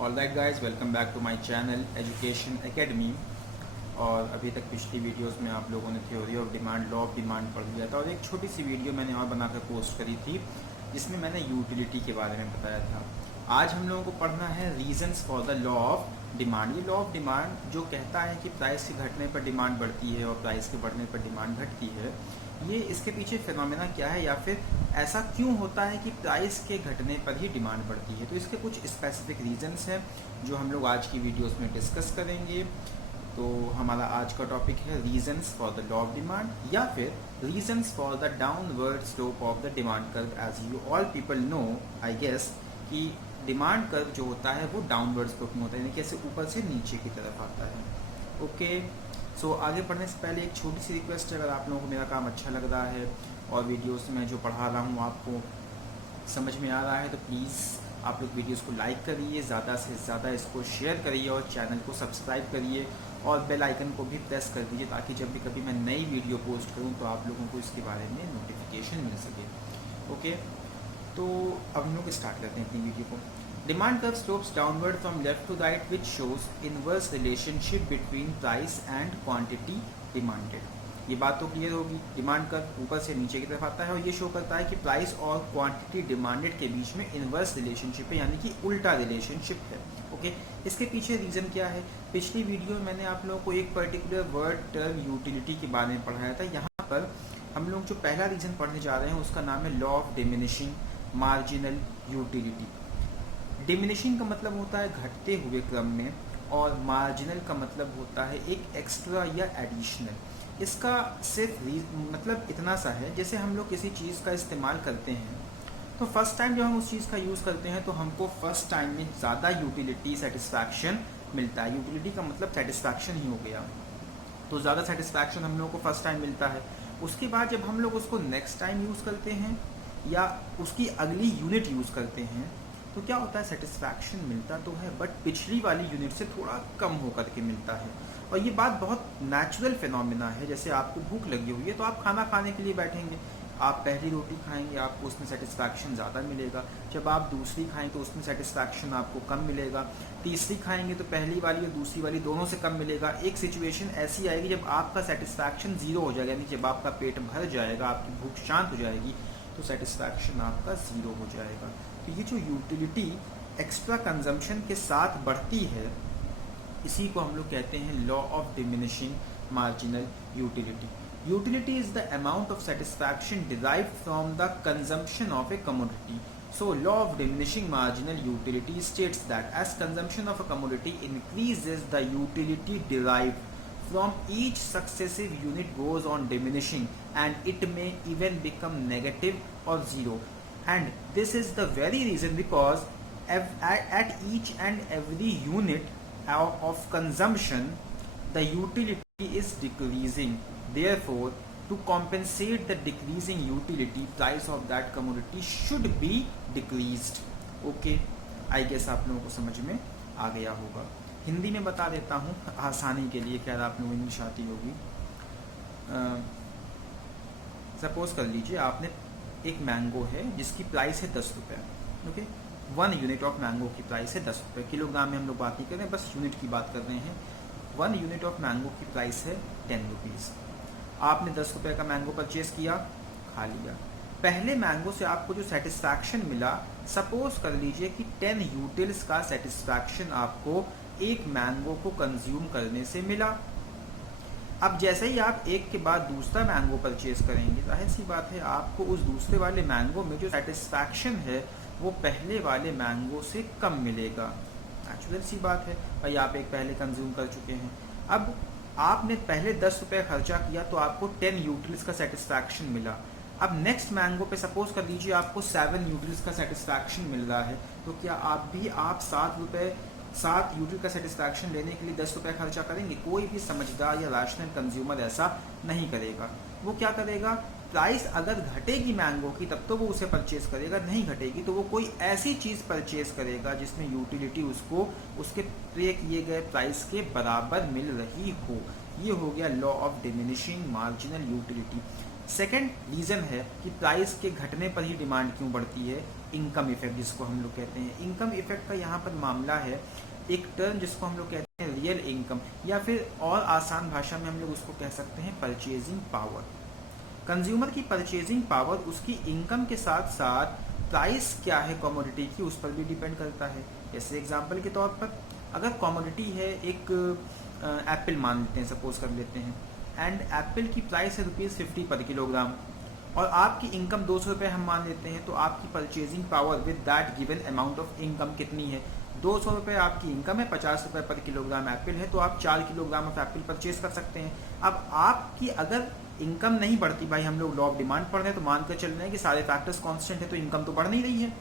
Alright guys, welcome back to my channel education academy. और अभी तक पिछली वीडियोस में आप लोगों ने theory of demand, law of demand पढ़ लिया था और एक छोटी सी वीडियो मैंने और बनाकर पोस्ट करी थी जिसमें मैंने यूटिलिटी के बारे में बताया था। आज हम लोगों को पढ़ना है reasons for the law of demand. ये लॉ ऑफ डिमांड जो कहता है कि प्राइस के घटने पर डिमांड बढ़ती है और प्राइस के बढ़ने पर डिमांड घटती है, ये इसके पीछे फिनोमेना क्या है या फिर ऐसा क्यों होता है कि प्राइस के घटने पर ही डिमांड बढ़ती है। तो इसके कुछ स्पेसिफिक रीजंस हैं जो हम लोग आज की वीडियोस में डिस्कस करेंगे। तो हमारा आज का टॉपिक है reasons for the law of demand या फिर reasons for the downward slope of the demand curve. As you all people know I guess कि डिमांड कर्व जो होता है वो डाउनवर्ड स्लोप में होता है, यानी कि ऐसे ऊपर से नीचे की तरफ आता है। ओके, सो आगे पढ़ने से पहले एक छोटी सी रिक्वेस्ट है, अगर आप लोगों को मेरा काम अच्छा लग रहा है और वीडियोस में जो पढ़ा रहा हूँ आपको समझ में आ रहा है तो प्लीज़ आप लोग वीडियोस को लाइक करिए, ज़्यादा से ज़्यादा इसको शेयर करिए और चैनल को सब्सक्राइब करिए और बेल आइकन को भी प्रेस कर दीजिए ताकि जब भी कभी मैं नई वीडियो पोस्ट करूँ तो आप लोगों को इसके बारे में नोटिफिकेशन मिल सके। ओके, तो अब हम लोग स्टार्ट करते हैं अपनी वीडियो को। Demand curve slopes downward from left to right which shows inverse relationship between price and quantity demanded। ये बात तो क्लियर होगी। डिमांड कर्व ऊपर से नीचे की तरफ आता है और ये शो करता है कि प्राइस और क्वांटिटी डिमांडेड के बीच में इनवर्स रिलेशनशिप है, यानी कि उल्टा रिलेशनशिप है। ओके, इसके पीछे रीज़न क्या है? पिछली वीडियो में मैंने आप लोगों को एक पर्टिकुलर वर्ड टर्म यूटिलिटी के बारे में पढ़ाया था। यहाँ पर हम लोग जो पहला रीज़न पढ़ने जा रहे हैं उसका नाम है law of diminishing marginal utility. Diminishing का मतलब होता है घटते हुए क्रम में और मार्जिनल का मतलब होता है एक एक्स्ट्रा या एडिशनल। इसका सिर्फ मतलब इतना सा है, जैसे हम लोग किसी चीज़ का इस्तेमाल करते हैं तो फर्स्ट टाइम जब हम उस चीज़ का यूज़ करते हैं तो हमको फर्स्ट टाइम में ज़्यादा यूटिलिटी सेटिस्फैक्शन मिलता है। यूटिलिटी का मतलब सेटिस्फैक्शन ही हो गया, तो ज़्यादा सेटिस्फैक्शन हम लोगों को फर्स्ट टाइम मिलता है। उसके बाद जब हम लोग उसको नेक्स्ट टाइम यूज़ करते हैं या उसकी अगली यूनिट यूज़ करते हैं तो क्या होता है, सेटिस्फैक्शन मिलता तो है बट पिछली वाली यूनिट से थोड़ा कम होकर के मिलता है। और ये बात बहुत नेचुरल फिनोमेना है। जैसे आपको भूख लगी हुई है तो आप खाना खाने के लिए बैठेंगे, आप पहली रोटी खाएंगे आपको उसमें सेटिस्फैक्शन ज़्यादा मिलेगा, जब आप दूसरी खाएंगे तो उसमें सेटिस्फैक्शन आपको कम मिलेगा, तीसरी खाएंगे तो पहली वाली और दूसरी वाली दोनों से कम मिलेगा। एक सिचुएशन ऐसी आएगी जब आपका सेटिस्फैक्शन ज़ीरो हो जाएगा, यानी जब आपका पेट भर जाएगा, आपकी भूख शांत हो जाएगी तो सेटिस्फैक्शन आपका ज़ीरो हो जाएगा। तो ये जो यूटिलिटी एक्स्ट्रा कंजम्पशन के साथ बढ़ती है इसी को हम लोग कहते हैं law of diminishing marginal utility. Utility is the amount of satisfaction derived from the consumption of A commodity. So law of diminishing marginal utility states that as consumption of a commodity increases, the utility derived from each successive unit goes on diminishing and it may even become negative or zero. And this is the very reason because at each and every unit of consumption the utility is decreasing. Therefore, to compensate the decreasing utility, price of that commodity should be decreased. Okay, I guess आप लोगों को समझ में आ गया होगा। हिंदी में बता देता हूँ आसानी के लिए, क्या आप लोगों को इंग्लिश आती होगी। सपोज कर लीजिए आपने एक मैंगो है जिसकी प्राइस है 10 रुपये। ओके, 1 यूनिट ऑफ मैंगो की प्राइस है 10 रुपये। किलोग्राम में हम लोग बात नहीं कर रहे हैं, बस यूनिट की बात कर रहे हैं। 1 यूनिट ऑफ मैंगो की प्राइस है 10 रुपीज़। आपने 10 रुपये का मैंगो परचेज़ किया, खा लिया। पहले मैंगो से आपको जो सेटिस्फैक्शन मिला, सपोज कर लीजिए कि 10 यूटिल्स का सेटिस्फैक्शन आपको एक मैंगो को कंज्यूम करने से मिला। अब जैसे ही आप एक के बाद दूसरा मैंगो परचेज करेंगे, जाहिर सी बात है आपको उस दूसरे वाले मैंगो में जो सेटिस्फैक्शन है वो पहले वाले मैंगो से कम मिलेगा। नेचुरल सी बात है भाई, आप एक पहले कंज्यूम कर चुके हैं। अब आपने पहले 10 रुपये खर्चा किया तो आपको 10 यूटिल्स का सेटिस्फैक्शन मिला। अब नेक्स्ट मैंगो पे सपोज कर लीजिए आपको 7 यूटिल्स का सेटिस्फैक्शन मिल रहा है, तो क्या आप 7 यूटिल का सेटिस्फैक्शन लेने के लिए 10 रुपये खर्चा करेंगे? कोई भी समझदार या रैशनल कंज्यूमर ऐसा नहीं करेगा। वो क्या करेगा, प्राइस अगर घटेगी मैंगो की तब तो वो उसे परचेज करेगा, नहीं घटेगी तो वो कोई ऐसी चीज़ परचेज करेगा जिसमें यूटिलिटी उसको उसके पे किए गए प्राइस के बराबर मिल रही हो। ये हो गया law of diminishing marginal utility. Second reason है कि प्राइस के घटने पर ही डिमांड क्यों बढ़ती है, इनकम इफेक्ट जिसको हम लोग कहते हैं। इनकम इफेक्ट का यहाँ पर मामला है, एक टर्म जिसको हम लोग कहते हैं रियल इनकम, या फिर और आसान भाषा में हम लोग उसको कह सकते हैं परचेजिंग पावर। कंज्यूमर की परचेजिंग पावर उसकी इनकम के साथ साथ प्राइस क्या है कमोडिटी की उस पर भी डिपेंड करता है। जैसे एग्जांपल के तौर पर अगर कमोडिटी है एक एप्पल मान लेते हैं, सपोज कर लेते हैं, एंड एप्पल की प्राइस है ₹50 पर किलोग्राम और आपकी इनकम 200 रुपये हम मान लेते हैं, तो आपकी purchasing power with that given amount of income कितनी है? 200 रुपये आपकी इनकम है, 50 रुपये पर किलोग्राम एप्पल है, तो आप 4 किलोग्राम ऑफ एप्पल परचेज कर सकते हैं। अब आपकी अगर इनकम नहीं बढ़ती, भाई हम लोग लॉ ऑफ डिमांड पढ़ रहे हैं तो मान कर चल रहे हैं कि सारे फैक्टर्स कांस्टेंट है, तो इनकम तो बढ़ नहीं रही है,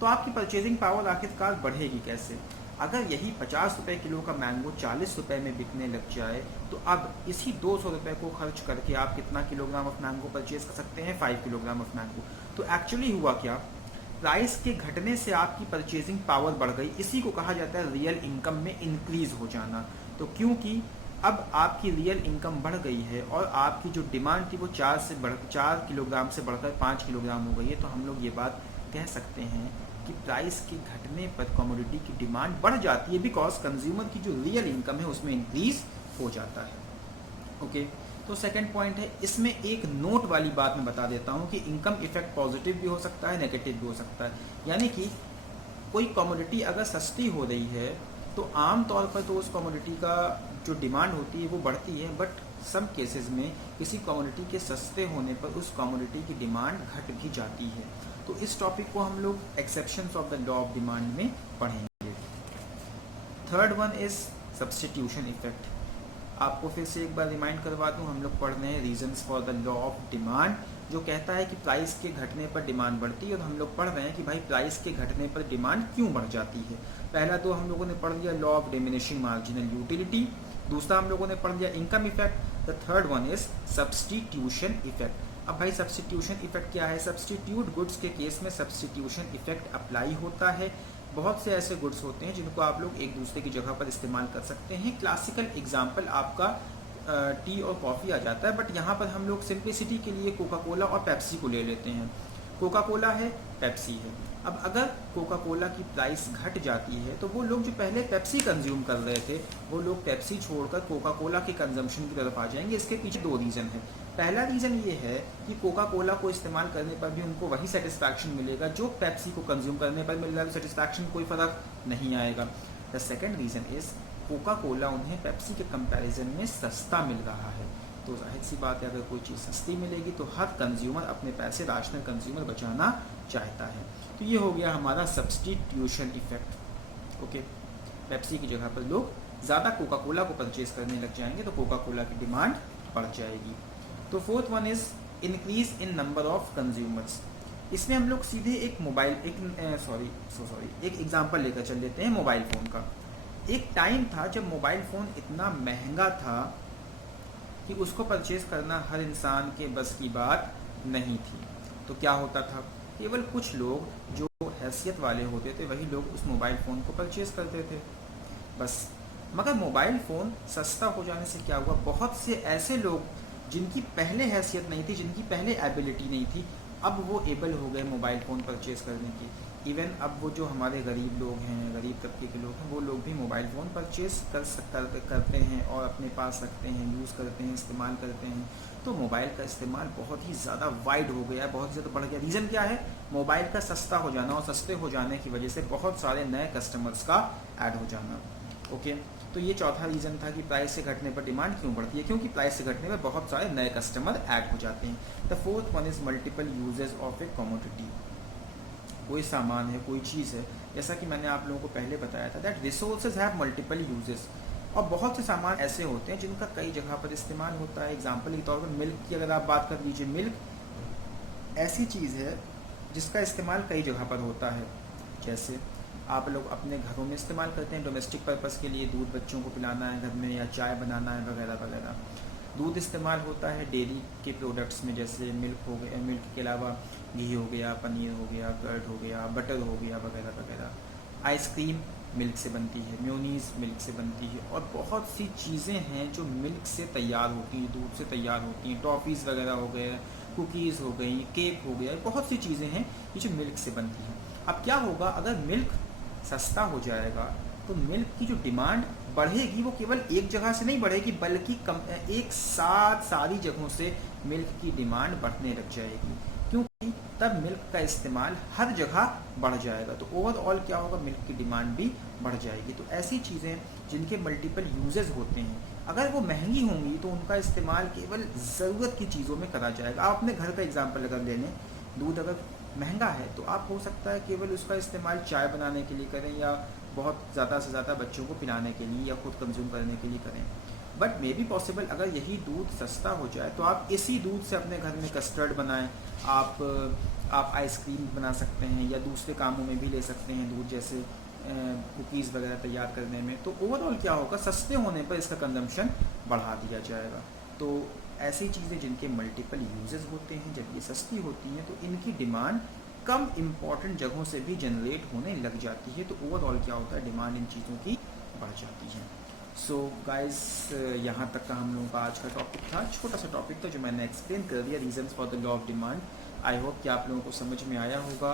तो आपकी परचेजिंग पावर आखिरकार बढ़ेगी कैसे? अगर यही 50 रुपये किलो का मैंगो 40 रुपये में बिकने लग जाए, तो अब इसी 200 रुपये को खर्च करके आप कितना किलोग्राम ऑफ मैंगो परचेज कर सकते हैं? 5 किलोग्राम ऑफ मैंगो। तो एक्चुअली हुआ क्या, प्राइस के घटने से आपकी परचेजिंग पावर बढ़ गई, इसी को कहा जाता है रियल इनकम में इंक्रीज हो जाना। तो क्योंकि अब आपकी रियल इनकम बढ़ गई है और आपकी जो डिमांड थी वो 4 किलोग्राम से बढ़कर 5 किलोग्राम हो गई है, तो हम लोग ये बात कह सकते हैं कि प्राइस के घटने पर कमोडिटी की डिमांड बढ़ जाती है, बिकॉज कंज्यूमर की जो रियल इनकम है उसमें इंक्रीज हो जाता है। ओके, तो सेकंड पॉइंट है, इसमें एक नोट वाली बात मैं बता देता हूँ कि इनकम इफेक्ट पॉजिटिव भी हो सकता है, नेगेटिव भी हो सकता है। यानी कि कोई कमोडिटी अगर सस्ती हो रही है तो आम तौर पर तो उस कमोडिटी का जो डिमांड होती है वो बढ़ती है, बट सम केसेस में किसी कमोडिटी के सस्ते होने पर उस कमोडिटी की डिमांड घट भी जाती है। तो इस टॉपिक को हम लोग exceptions of the law of demand में पढ़ेंगे। Third one is substitution effect. आपको फिर से एक बार रिमाइंड करवा दूं, हम लोग पढ़ रहे हैं reasons for the law of demand, जो कहता है कि प्राइस के घटने पर डिमांड बढ़ती है, और हम लोग पढ़ रहे हैं कि भाई प्राइस के घटने पर डिमांड क्यों बढ़ जाती है। पहला तो हम लोगों ने पढ़ लिया law of diminishing marginal utility, दूसरा हम लोगों ने पढ़ लिया income effect, the third one is substitution effect. अब भाई सब्स्टिट्यूशन इफेक्ट क्या है? सब्स्टिट्यूट गुड्स के केस में सब्स्टिट्यूशन इफेक्ट अप्लाई होता है। बहुत से ऐसे गुड्स होते हैं जिनको आप लोग एक दूसरे की जगह पर इस्तेमाल कर सकते हैं। क्लासिकल एग्जाम्पल आपका टी और कॉफ़ी आ जाता है, बट यहाँ पर हम लोग सिंप्लिसिटी के लिए कोका कोला और पेप्सी को ले लेते हैं। कोका कोला है, पेप्सी है। अब अगर कोका कोला की प्राइस घट जाती है तो वो लोग जो पहले पेप्सी कंज्यूम कर रहे थे वो लोग पेप्सी छोड़कर कोका कोला के कंजम्पशन की तरफ आ जाएंगे। इसके पीछे दो रीज़न है। पहला रीज़न ये है कि कोका कोला को इस्तेमाल करने पर भी उनको वही सेटिस्फैक्शन मिलेगा जो पेप्सी को कंज्यूम करने पर मिल रहा है, सेटिस्फैक्शन कोई फ़र्क नहीं आएगा। The second reason is Coca Cola उन्हें पेप्सी के कंपैरिजन में सस्ता मिल रहा है, तो जाहिर सी बात है अगर कोई चीज़ सस्ती मिलेगी तो हर कंज्यूमर अपने पैसे राशनल कंज्यूमर बचाना चाहता है। तो ये हो गया हमारा सब्स्टिट्यूशन इफेक्ट। ओके, पेप्सी की जगह पर लोग ज़्यादा कोका कोला को परचेज करने लग जाएंगे तो कोका कोला की डिमांड बढ़ जाएगी। तो fourth one is increase in number of consumers. इसमें हम लोग सीधे एक मोबाइल एक एग्जाम्पल लेकर चल लेते हैं मोबाइल फ़ोन का। एक टाइम था जब मोबाइल फ़ोन इतना महंगा था कि उसको परचेज़ करना हर इंसान के बस की बात नहीं थी। तो क्या होता था, केवल कुछ लोग जो हैसियत वाले होते थे वही लोग उस मोबाइल फ़ोन को परचेज़ करते थे बस। मगर मोबाइल फ़ोन सस्ता हो जाने से क्या हुआ, बहुत से ऐसे लोग जिनकी पहले हैसियत नहीं थी, जिनकी पहले एबिलिटी नहीं थी, अब वो एबल हो गए मोबाइल फ़ोन परचेज़ करने की। इवन अब वो जो हमारे गरीब लोग हैं, गरीब तबके के लोग हैं, वो लोग भी मोबाइल फ़ोन परचेज़ करते हैं और अपने पास रखते हैं, यूज़ करते हैं, इस्तेमाल करते हैं। तो मोबाइल का इस्तेमाल बहुत ही ज़्यादा वाइड हो गया है, बहुत ही ज़्यादा बढ़ गया। रीज़न क्या है? मोबाइल का सस्ता हो जाना, और सस्ते हो जाने की वजह से बहुत सारे नए कस्टमर्स का ऐड हो जाना। ओके, तो ये चौथा रीज़न था कि प्राइस से घटने पर डिमांड क्यों बढ़ती है, क्योंकि प्राइस से घटने पर बहुत सारे नए कस्टमर ऐड हो जाते हैं। The fourth one is multiple uses of A commodity. कोई सामान है, कोई चीज़ है, जैसा कि मैंने आप लोगों को पहले बताया था that resources have multiple uses, और बहुत से सामान ऐसे होते हैं जिनका कई जगह पर इस्तेमाल होता है। एग्जाम्पल के तौर पर मिल्क की अगर आप बात कर लीजिए, मिल्क ऐसी चीज़ है जिसका इस्तेमाल कई जगह पर होता है। जैसे आप लोग अपने घरों में इस्तेमाल करते हैं डोमेस्टिक पर्पस के लिए, दूध बच्चों को पिलाना है घर में, या चाय बनाना है वगैरह वगैरह। दूध इस्तेमाल होता है डेयरी के प्रोडक्ट्स में, जैसे मिल्क हो गया, मिल्क के अलावा घी हो गया, पनीर हो गया, कर्ड हो गया, बटर हो गया वगैरह वगैरह। आइसक्रीम मिल्क से बनती है, मेयोनीज़ मिल्क से बनती है, और बहुत सी चीज़ें हैं जो मिल्क से तैयार होती हैं, दूध से तैयार होती हैं। टॉफ़ीज़ वगैरह हो गए, कुकीज़ हो गई, केक हो गया, बहुत सी चीज़ें हैं ये जो मिल्क से बनती हैं। अब क्या होगा, अगर मिल्क सस्ता हो जाएगा तो मिल्क की जो डिमांड बढ़ेगी वो केवल एक जगह से नहीं बढ़ेगी, बल्कि एक साथ सारी जगहों से मिल्क की डिमांड बढ़ने लग जाएगी, क्योंकि तब मिल्क का इस्तेमाल हर जगह बढ़ जाएगा। तो ओवरऑल क्या होगा, मिल्क की डिमांड भी बढ़ जाएगी। तो ऐसी चीज़ें जिनके मल्टीपल यूजेस होते हैं, अगर वो महंगी होंगी तो उनका इस्तेमाल केवल ज़रूरत की चीज़ों में करा जाएगा। आप अपने घर का एग्जाम्पल अगर ले लें, दूध अगर महंगा है तो आप हो सकता है केवल उसका इस्तेमाल चाय बनाने के लिए करें, या बहुत ज़्यादा से ज़्यादा बच्चों को पिलाने के लिए, या खुद कंज्यूम करने के लिए करें। बट मे बी पॉसिबल अगर यही दूध सस्ता हो जाए तो आप इसी दूध से अपने घर में कस्टर्ड बनाएं, आप आइसक्रीम बना सकते हैं, या दूसरे कामों में भी ले सकते हैं दूध, जैसे कुकीज़ वगैरह तैयार करने में। तो ओवरऑल क्या होगा, सस्ते होने पर इसका कंजम्पशन बढ़ा दिया जाएगा। तो ऐसी चीज़ें जिनके मल्टीपल यूजेस होते हैं, जब ये सस्ती होती हैं तो इनकी डिमांड कम इम्पॉर्टेंट जगहों से भी जनरेट होने लग जाती है। तो ओवरऑल क्या होता है, डिमांड इन चीज़ों की बढ़ जाती है। सो गाइस, यहाँ तक का हम लोगों का आज का टॉपिक था, छोटा सा टॉपिक था जो मैंने एक्सप्लेन कर दिया, reasons for the law of demand. I hope कि आप लोगों को समझ में आया होगा,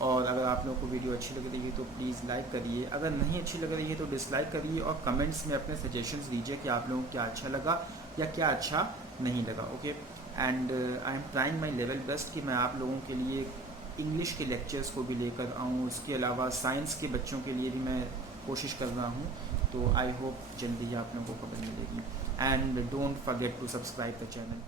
और अगर आप लोगों को वीडियो अच्छी लग रही है तो प्लीज़ लाइक करिए, अगर नहीं अच्छी लग रही है तो डिसलाइक करिए, और कमेंट्स में अपने सजेशंस दीजिए कि आप लोगों को क्या अच्छा लगा या क्या अच्छा नहीं लगा। Okay, and I am trying my level best कि मैं आप लोगों के लिए इंग्लिश के लेक्चर्स को भी लेकर आऊँ, उसके अलावा साइंस के बच्चों के लिए भी मैं कोशिश कर रहा हूँ। तो आई होप जल्दी ही आप लोगों को खबर मिलेगी, and don't forget to subscribe the channel.